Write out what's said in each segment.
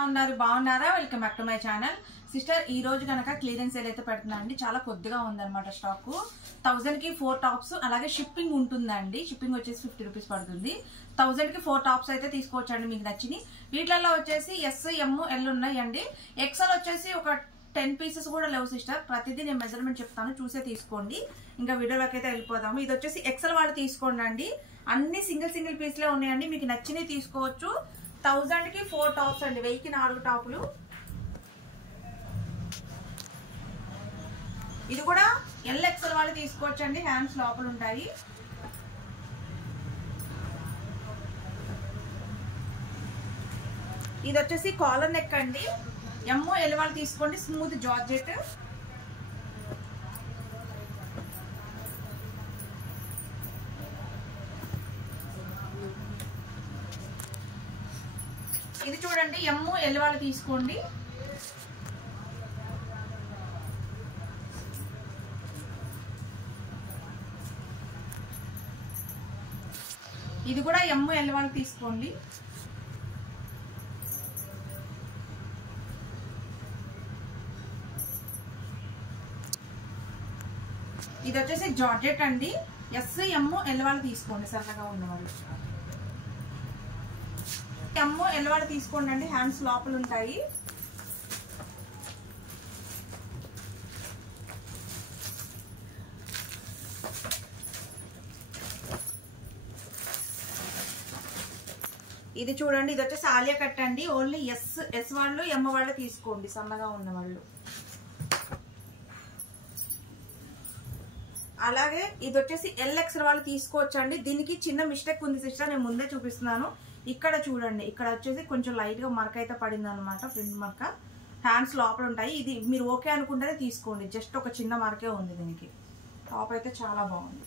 బాగున్నారా? Welcome back to my channel. Sister ఈ రోజు కనుక క్లియరెన్స్ సేల్ అయితే పెడుతున్నాండి. చాలా కొద్దిగా ఉందన్నమాట స్టాక్. 1000 కి 4 టాప్స్, అలాగే షిప్పింగ్ ఉంటుందండి. షిప్పింగ్ వచ్చేసి 50 రూపీస్ పడుతుంది. 1000 కి 4 టాప్స్ అయితే తీసుకోవచ్చండి మీకు నచ్చిని. వీటిలలో వచ్చేసి ఎస్, ఎమ్, ఎల్ ఉన్నాయండి. ఎక్సెల్ వచ్చేసి ఒక 10 పీసెస్ కూడా లేవు సిస్టర్. ప్రతిదీ నేను మెజర్మెంట్ చెప్తాను, చూసే తీసుకోండి. ఇంకా వీడియోలోకి అయితే వెళ్ళిపోదాము. ఇది వచ్చేసి ఎక్సెల్ వాళ్ళు తీసుకోండి అండి. అన్ని సింగిల్ పీస్లే ఉన్నాయండి. మీకు నచ్చినవి తీసుకోవచ్చు. 1000 కి 4 టాప్స్ అండి. 1000 కి 4 టాపులు. ఇది కూడా ఎల్ ఎక్సెల్ వాళ్ళు తీసుకోవచ్చు అండి. హ్యాండ్స్ లోపల ఉంటాయి. ఇది వచ్చేసి కాలర్ నెక్ అండి. ఎమ్, ఎల్ వాళ్ళు తీసుకోండి. Smooth georgette. ఇది చూడండి, ఎమ్, ఎల్ వాళ్ళు తీసుకోండి. ఇది కూడా ఎమ్, ఎల్ వాళ్ళు తీసుకోండి. ఇది వచ్చేసి జార్జెట్ అండి. ఎస్, ఎమ్, ఎల్ వాళ్ళు తీసుకోండి. సన్నగా ఉన్నవాళ్ళు ఎమ్, ఎల్ వాళ్ళు తీసుకోండి అండి. హ్యాండ్స్ లోపల ఉంటాయి. ఇది చూడండి, ఇది వచ్చేసి ఆలియా కట్ అండి. ఓన్లీ ఎస్ వాళ్ళు, ఎమ్ వాళ్ళు తీసుకోండి, సన్నగా ఉన్న వాళ్ళు. అలాగే ఇది వచ్చేసి ఎల్ ఎక్సెల్ వాళ్ళు తీసుకోవచ్చండి. దీనికి చిన్న మిస్టేక్ ఉంది సిస్టర్, నేను ముందే చూపిస్తున్నాను. ఇక్కడ చూడండి, ఇక్కడ వచ్చేసి కొంచెం లైట్ గా మరక అయితే పడింది అనమాట, ప్రింట్ మరక. హ్యాండ్స్ లోపల ఉంటాయి. ఇది మీరు ఓకే అనుకుంటేనే తీసుకోండి. జస్ట్ ఒక చిన్న మరకే ఉంది దీనికి. టాప్ అయితే చాలా బాగుంది.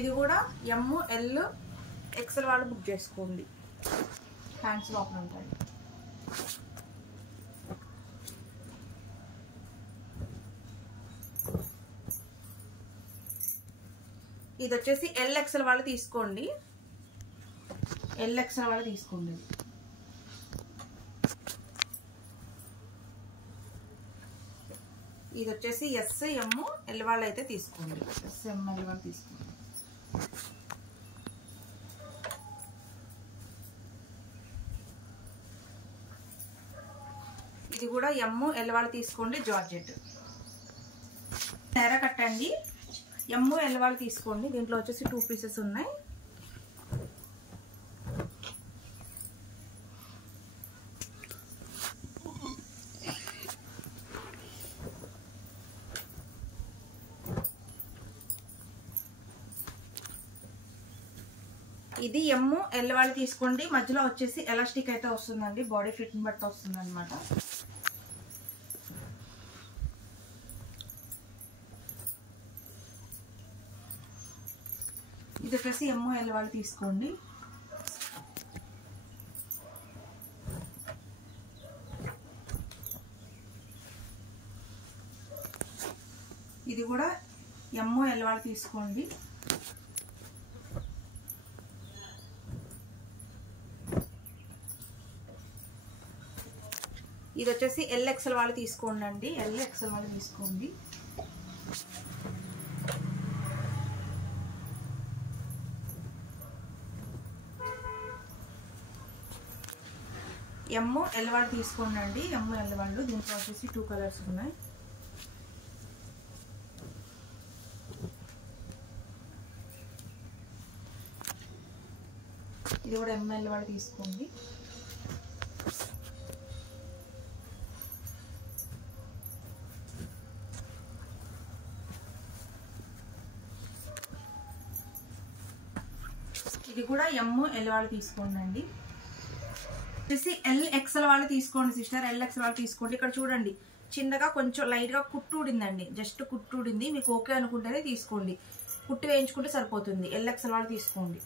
ఇది కూడా ఎమ్, ఎల్, ఎక్సెల్ వాళ్ళు బుక్ చేసుకోండి. హ్యాండ్స్ లోపల ఉంటాయి. ఇది వచ్చేసి ఎల్ ఎక్సెల్ వాళ్ళు తీసుకోండి. ఎల్ ఎక్సెల్ వాళ్ళు తీసుకోండి. ఇది వచ్చేసి ఎస్, ఎమ్, ఎల్ వాళ్ళు అయితే తీసుకోండి. ఎస్, ఎమ్, ఎల్ వాళ్ళు తీసుకోండి. ఇది కూడా ఎమ్, ఎల్ వాళ్ళు తీసుకోండి. జార్జెట్ తెర కట్టండి. ఎమ్, ఎల్ వాళ్ళు తీసుకోండి. దీంట్లో వచ్చేసి 2 పీసెస్ ఉన్నాయి. ఇది ఎమ్, ఎల్ వాళ్ళు తీసుకోండి. మధ్యలో వచ్చేసి ఎలాస్టిక్ అయితే వస్తుందండి. బాడీ ఫిట్ ని బట్టి వస్తుంది అనమాట. ఇది వచ్చేసి ఎమ్, ఎల్ వాళ్ళు తీసుకోండి. ఇది కూడా ఎమ్, ఎల్ వాళ్ళు తీసుకోండి. ఇది వచ్చేసి ఎల్ ఎక్సెల్ వాళ్ళు తీసుకోండి అండి. ఎల్ ఎక్సెల్ వాళ్ళు తీసుకోండి. ఎమ్, ఎల్ వాళ్ళు తీసుకోండి అండి. ఎమ్, ఎల్ వాళ్ళు. దీంట్లో వచ్చేసి 2 కలర్స్ ఉన్నాయి. ఇది కూడా ఎమ్, ఎల్ వాళ్ళు తీసుకోండి. ఇది కూడా ఎమ్, ఎల్ వాళ్ళు తీసుకోండి అండి. వచ్చేసి ఎల్ ఎక్సెల్ వాళ్ళు తీసుకోండి సిస్టర్. ఎల్ ఎక్సెల్ వాళ్ళు తీసుకోండి. ఇక్కడ చూడండి, చిన్నగా కొంచెం లైట్ గా కుట్టు ఊడిందండి. జస్ట్ కుట్టు ఊడింది. మీకు ఓకే అనుకుంటేనే తీసుకోండి. కుట్టు వేయించుకుంటే సరిపోతుంది. ఎల్ ఎక్సెల్ వాళ్ళు తీసుకోండి.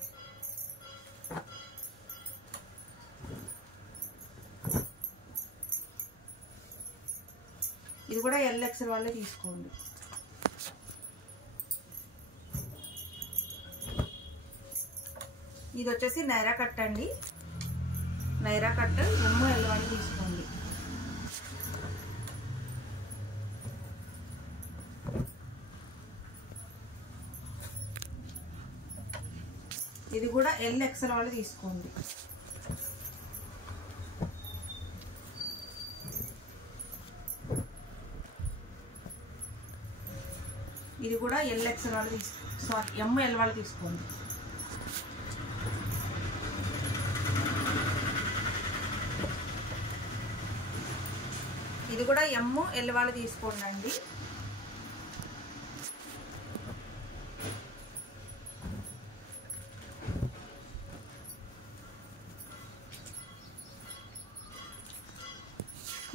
ఇది కూడా ఎల్ ఎక్సెల్ వాళ్ళే తీసుకోండి. ఇది వచ్చేసి నైరా కట్ అండి. నైరా కట్ ఎమ్ము ఎల్ వాళ్ళు తీసుకోండి. ఇది కూడా ఎల్ ఎక్సెల్ వాళ్ళు తీసుకోండి. ఇది కూడా ఎల్ ఎక్సెల్ వాళ్ళు ఎమ్ ఎల్ వాళ్ళు తీసుకోండి. ఇది కూడా ఎమ్ ఎల్ వాళ్ళు తీసుకోండి అండి.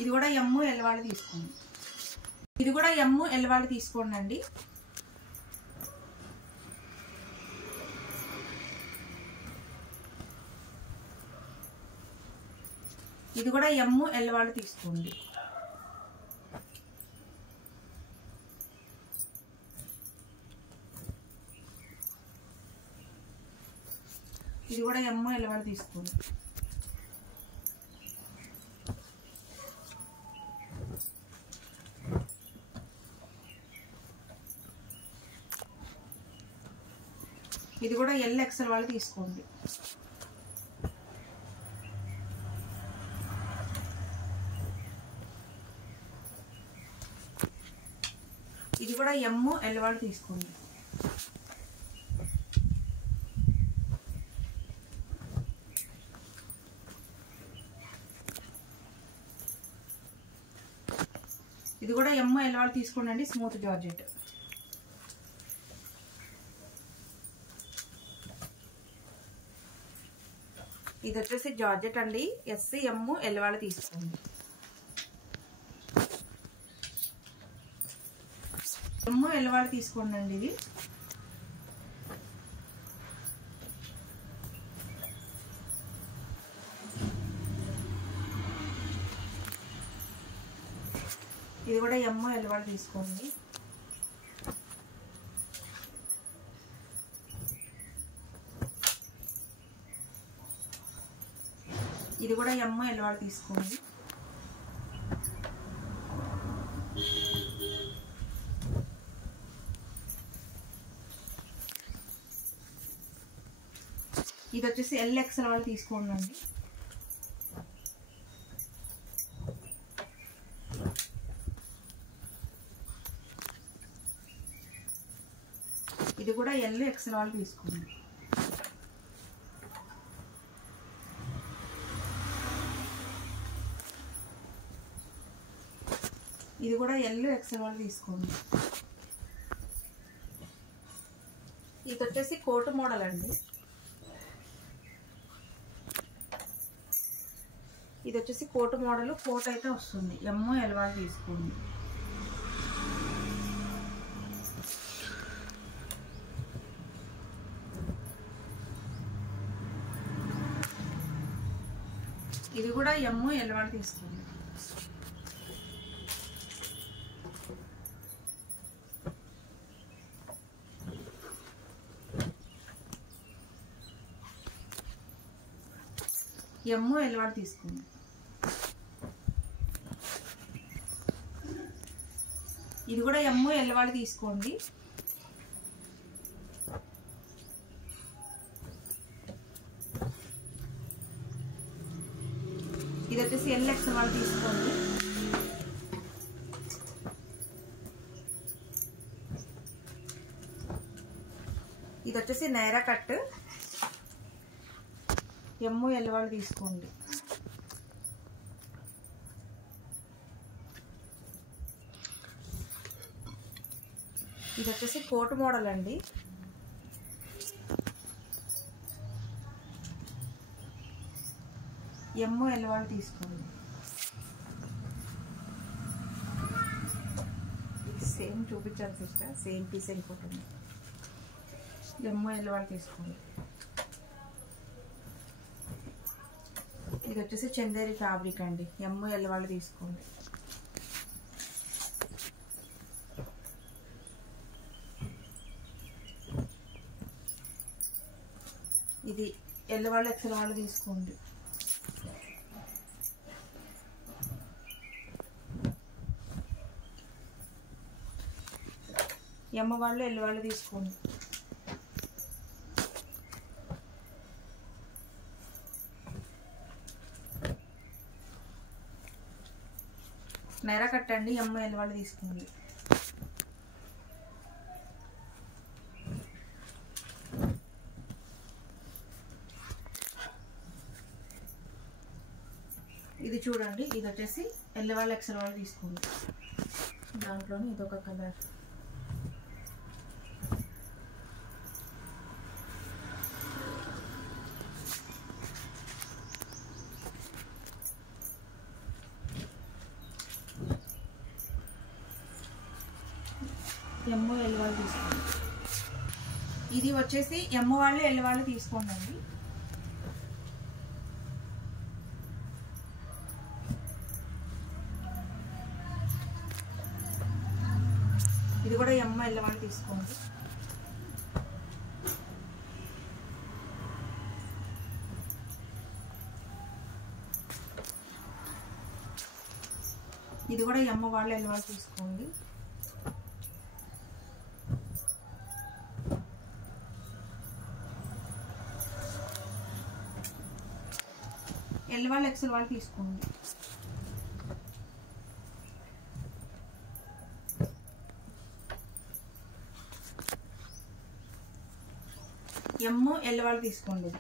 ఇది కూడా ఎమ్ ఎల్ వాళ్ళు తీసుకోండి. ఇది కూడా ఎమ్ ఎల్ వాళ్ళు తీసుకోండి అండి. ఇది కూడా ఎమ్ ఎల్ వాళ్ళు తీసుకోండి. ఇది కూడా ఎమ్ ఎల్ వాళ్ళు తీసుకోండి. ఇది కూడా ఎల్ ఎక్సెల్ వాళ్ళు తీసుకోండి. ఇది కూడా ఎమ్ ఎల్ వాళ్ళు తీసుకోండి. ఇది కూడా ఎమ్ ఎల్ వాళ్ళు తీసుకోండి అండి. Smooth georgette. ఇది వచ్చేసి జార్జెట్ అండి. ఎస్ ఎమ్ ఎల్ వాళ్ళు తీసుకోండి. ఎమ్ ఎల్ వాళ్ళు తీసుకోండి అండి. ఇది కూడా ఎమ్ ఎల్ వాళ్ళు తీసుకోండి. ఇది కూడా ఎమ్ ఎల్ వాళ్ళు తీసుకోండి. ఇది వచ్చేసి ఎల్ ఎక్సెల్ వాళ్ళు తీసుకోండి అండి. ఇది కూడా ఎల్ ఎక్సెల్ వాళ్ళు తీసుకోండి. ఇది కూడా ఎల్ ఎక్సెల్ వాళ్ళు తీసుకోండి. ఇది వచ్చేసి కోట్ మోడల్ అండి. ఇది వచ్చేసి కోట్ మోడల్. కోట్ అయితే వస్తుంది. ఎమ్ ఎల్ వాళ్ళు తీసుకోండి. ఇది కూడా ఎమ్ ఎల్ వాళ్ళు తీసుకోండి. ఎమ్ ఎల్ వాళ్ళు తీసుకోండి. ఇది కూడా ఎమ్ ఎల్ వాళ్ళు తీసుకోండి. ఇది వచ్చేసి ఎల్ ఎక్సెల్ వాళ్ళు తీసుకోండి. ఇది వచ్చేసి నైరా కట్. ఎమ్ ఎల్ వాళ్ళు తీసుకోండి. ఇది వచ్చేసి కోట్ మోడల్ అండి. ఎమ్ ఎల్ వాళ్ళు తీసుకోండి. సేమ్ చూపించాలి సిస్టర్. సేమ్ పీస్ ఇంకోటి. ఎమ్ ఎల్ వాళ్ళు తీసుకోండి. ఇది వచ్చేసి చందేరి ఫ్యాబ్రిక్ అండి. ఎమ్ ఎల్ వాళ్ళు తీసుకోండి. ఇది ఎల్ వాళ్ళు ఎక్సెల్ వాళ్ళు తీసుకోండి. ఎమ్ వాళ్ళు ఎల్ వాళ్ళు తీసుకోండి. నైరా కట్టండి. ఎమ్ ఎల్ వాళ్ళు తీసుకోండి. ఇది చూడండి, ఇది వచ్చేసి ఎల్ వాళ్ళు ఎక్సెల్ వాళ్ళు తీసుకోండి. దాంట్లోనే ఇదొక కలర్. ఎమ్ ఎల్ వాళ్ళు తీసుకోండి. ఇది వచ్చేసి ఎమ్ వాళ్ళు ఎల్ వాళ్ళు తీసుకోండి అండి. ఇది కూడా ఎమ్ ఎల్ వాళ్ళు తీసుకోండి. ఇది కూడా ఎమ్ వాళ్ళు ఎల్ వాళ్ళు తీసుకోండి. ఎల్ వాళ్ళు ఎక్సెల్ వాళ్ళు తీసుకోండి. ఎమ్ ఎల్ వాళ్ళు తీసుకోండి.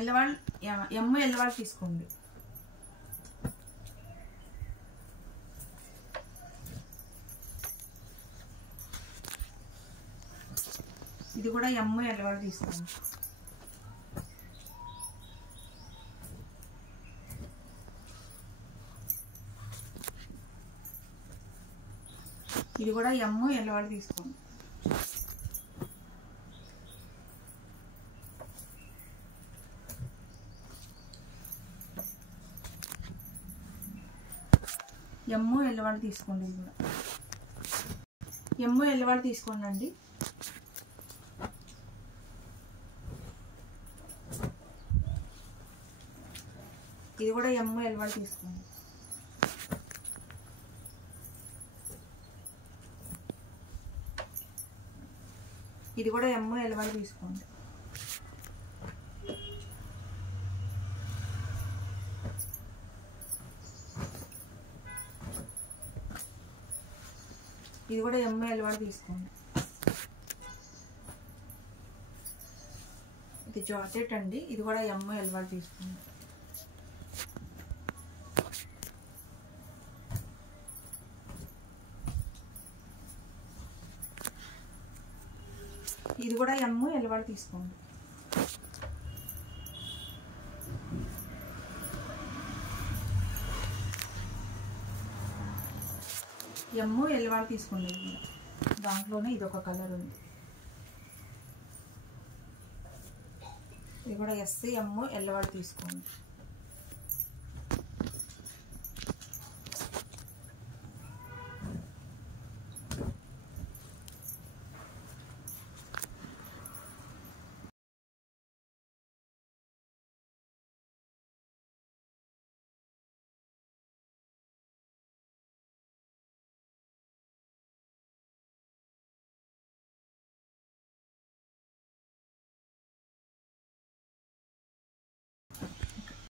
ఎల్ వాళ్ళు ఎమ్ ఎల్ వాళ్ళు తీసుకోండి. ఇది కూడా ఎమ్ ఎల్ వాళ్ళు తీసుకోండి. ఇది కూడా ఎమ్ ఎల్ వాళ్ళు తీసుకోండి. ఎమ్ ఎల్ వాళ్ళు తీసుకోండి. ఇది కూడా ఎమ్ ఎల్ వాళ్ళు తీసుకోండి అండి. ఇది కూడా ఎమ్ ఎల్ వాళ్ళు తీసుకోండి. ఇది కూడా ఎమ్ ఎల్ వాళ్ళు తీసుకోండి. ఇది కూడా ఎమ్ ఎల్ వాళ్ళు తీసుకోండి. ఇది జార్జెట్ అండి. ఇది కూడా ఎమ్ ఎల్ వాళ్ళు తీసుకోండి. ఇది కూడా ఎమ్ ఎల్ వాళ్ళు తీసుకోండి. ఎమ్ ఎల్ వాళ్ళు తీసుకోండి. దాంట్లోనే ఇదొక కలర్ ఉంది. ఇది కూడా ఎస్ ఎమ్ ఎల్ వాళ్ళు తీసుకోండి.